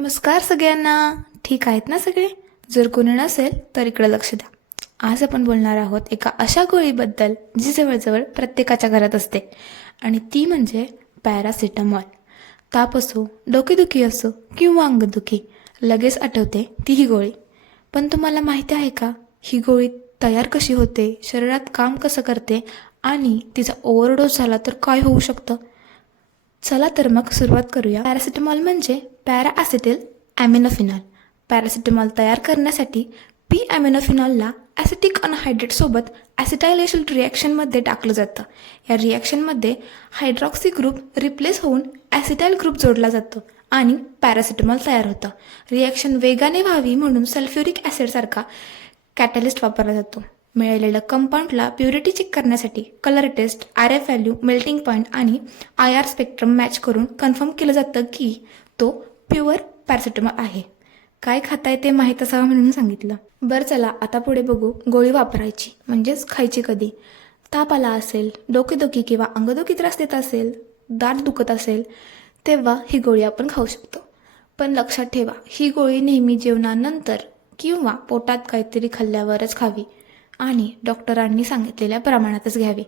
नमस्कार सगळ्यांना. ठीक आहेत ना सगळे? जर कोणी नसेल तर इकडं लक्ष द्या. आज आपण बोलणार आहोत एका अशा गोळीबद्दल जी जवळजवळ प्रत्येकाच्या घरात असते. आणि ती म्हणजे पॅरासिटामॉल. ताप असो डोकेदुखी असो किंवा अंगदुखी लगेच आठवते ती ही गोळी. पण तुम्हाला माहिती आहे का ही गोळी तयार कशी होते शरीरात काम कसं करते आणि तिचा ओव्हरडोस झाला तर काय होऊ शकतं? चला तर मग सुरुवात करूया. पॅरासिटामॉल म्हणजे पॅरा ॲसिटिल ॲमिनोफिनॉल. पॅरासिटामॉल तयार करण्यासाठी पी ॲमिनोफिनॉलला ॲसिटिक अनहायड्रेटसोबत ॲसिटायलेशन रिॲक्शनमध्ये टाकलं जातं. या रिॲक्शनमध्ये हायड्रॉक्सी ग्रुप रिप्लेस होऊन ॲसिटाईल ग्रुप जोडला जातो आणि पॅरासिटामॉल तयार होतं. रिॲक्शन वेगाने व्हावी म्हणून सल्फ्युरिक ॲसिडसारखा कॅटलिस्ट वापरला जातो. मिळालेल्या कंपाऊंडला प्युरिटी चेक करण्यासाठी colour test R F value melting point आणि आय आर स्पेक्ट्रम मॅच करून कन्फर्म केलं जातं की तो प्युअर पॅरासिटामॉल आहे. काय खाता ते माहीत असावं म्हणून सांगितलं. बरं चला आता पुढे बघू गोळी वापरायची म्हणजेच खायची कधी. ताप आला असेल डोकेदुखी किंवा अंगदुखी त्रास देत असेल दात दुखत असेल तेव्हा ही गोळी आपण खाऊ शकतो. पण लक्षात ठेवा ही गोळी नेहमी जेवणानंतर किंवा पोटात काहीतरी खाल्ल्यावरच खावी आणि डॉक्टरांनी सांगितलेल्या प्रमाणातच घ्यावी.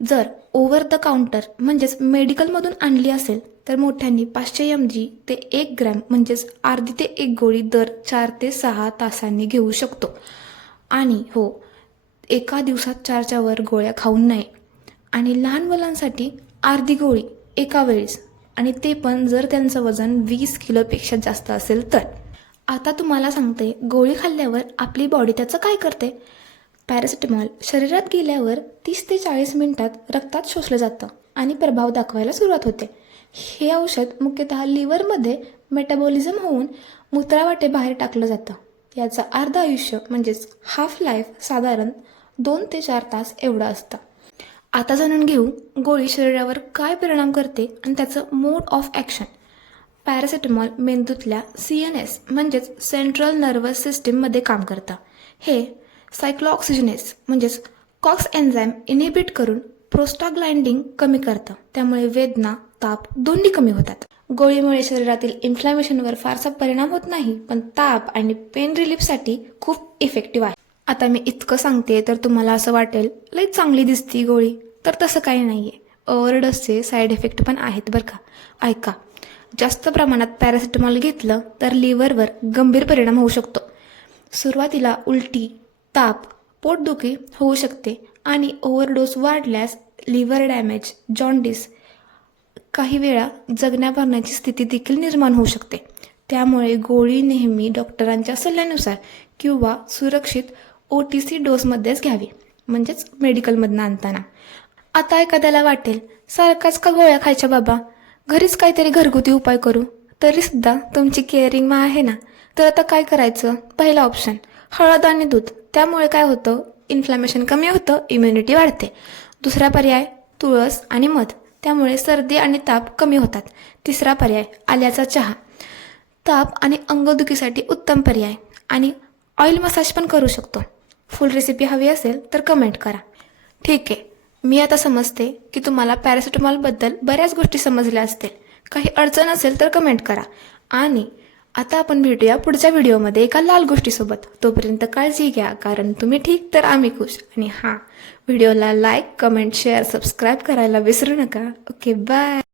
जर ओव्हर द काउंटर म्हणजेच मेडिकलमधून आणली असेल तर मोठ्यांनी पाचशे एम जी ते एक ग्रॅम म्हणजेच अर्धी ते एक गोळी दर चार ते सहा तासांनी घेऊ शकतो. आणि हो एका दिवसात चारच्या वर गोळ्या खाऊ नये. आणि लहान मुलांसाठी अर्धी गोळी एका वेळेस आणि ते पण जर त्यांचं वजन वीस किलोपेक्षा जास्त असेल तर. आता तुम्हाला सांगते गोळी खाल्ल्यावर आपली बॉडी त्याचं काय करते? पॅरासिटामॉल शरीरात गेल्यावर तीस ते चाळीस मिनिटात रक्तात शोषलं जातं आणि प्रभाव दाखवायला सुरुवात होते. हे औषध मुख्यतः लिव्हरमध्ये मेटाबॉलिझम होऊन मूत्रावाटे बाहेर टाकलं जातं. याचं अर्ध आयुष्य म्हणजेच हाफ लाईफ साधारण दोन ते चार तास एवढं असतं. आता जाणून घेऊ गोळी शरीरावर काय परिणाम करते आणि त्याचं मोड ऑफ ॲक्शन पॅरासिटामॉल मेंदूतल्या सी एन एस म्हणजेच सेंट्रल नर्वस सिस्टीममध्ये काम करतं. हे सायक्लोऑक्सिजनेस म्हणजेच कॉक्स एन्झाईम इनिबिट करून प्रोस्टाग्लाइंडिंग कमी करतं. त्यामुळे वेदना ताप दोन्ही कमी होतात. गोळीमुळे शरीरातील इन्फ्लॅमेशनवर फारसा परिणाम होत नाही पण ताप आणि पेन रिलीफसाठी खूप इफेक्टिव्ह आहे. आता मी इतकं सांगते तर तुम्हाला असं वाटेल लई चांगली दिसती गोळी. तर तसं काही नाही आहे ओव्हरडोसचे साईड इफेक्ट पण आहेत बरं का. ऐका जास्त प्रमाणात पॅरासिटामॉल घेतलं तर लिव्हरवर गंभीर परिणाम होऊ शकतो. सुरुवातीला उलटी ताप पोटदुखी होऊ शकते आणि ओव्हरडोस वाढल्यास लिव्हर डॅमेज जॉन्डिस काही वेळा जगण्या भरण्याची स्थिती देखील निर्माण होऊ शकते. त्यामुळे गोळी नेहमी डॉक्टरांच्या सल्ल्यानुसार किंवा सुरक्षित ओ टी सी डोसमध्येच घ्यावी म्हणजेच मेडिकलमधनं आणताना. आता एखाद्याला वाटेल सारखाच का गोळ्या खायच्या बाबा? घरीच काहीतरी घरगुती उपाय करू. तरीसुद्धा तुमची केअरिंग मा आहे ना? तर आता काय करायचं? पहिला ऑप्शन हळद आणि दूध. त्यामुळे काय होतं? इन्फ्लॅमेशन कमी होतं इम्युनिटी वाढते. दुसरा पर्याय तुळस आणि मध. त्यामुळे सर्दी आणि ताप कमी होतात. तिसरा पर्याय आल्याचा चहा. ताप आणि अंगदुखीसाठी उत्तम पर्याय. आणि ऑइल मसाज पण करू शकतो. फुल रेसिपी हवी असेल तर कमेंट करा. ठीक आहे. मी आता समजते की तुम्हाला पॅरासिटामॉलबद्दल बऱ्याच गोष्टी समजल्या असतील. काही अडचण असेल तर कमेंट करा. आणि आता आपण भेटूया पुढच्या व्हिडिओमध्ये एका लाल गोष्टीसोबत. तोपर्यंत काळजी घ्या कारण तुम्ही ठीक तर आम्ही खुश. आणि हां व्हिडिओला लाईक कमेंट शेअर सबस्क्राईब करायला विसरू नका. Okay bye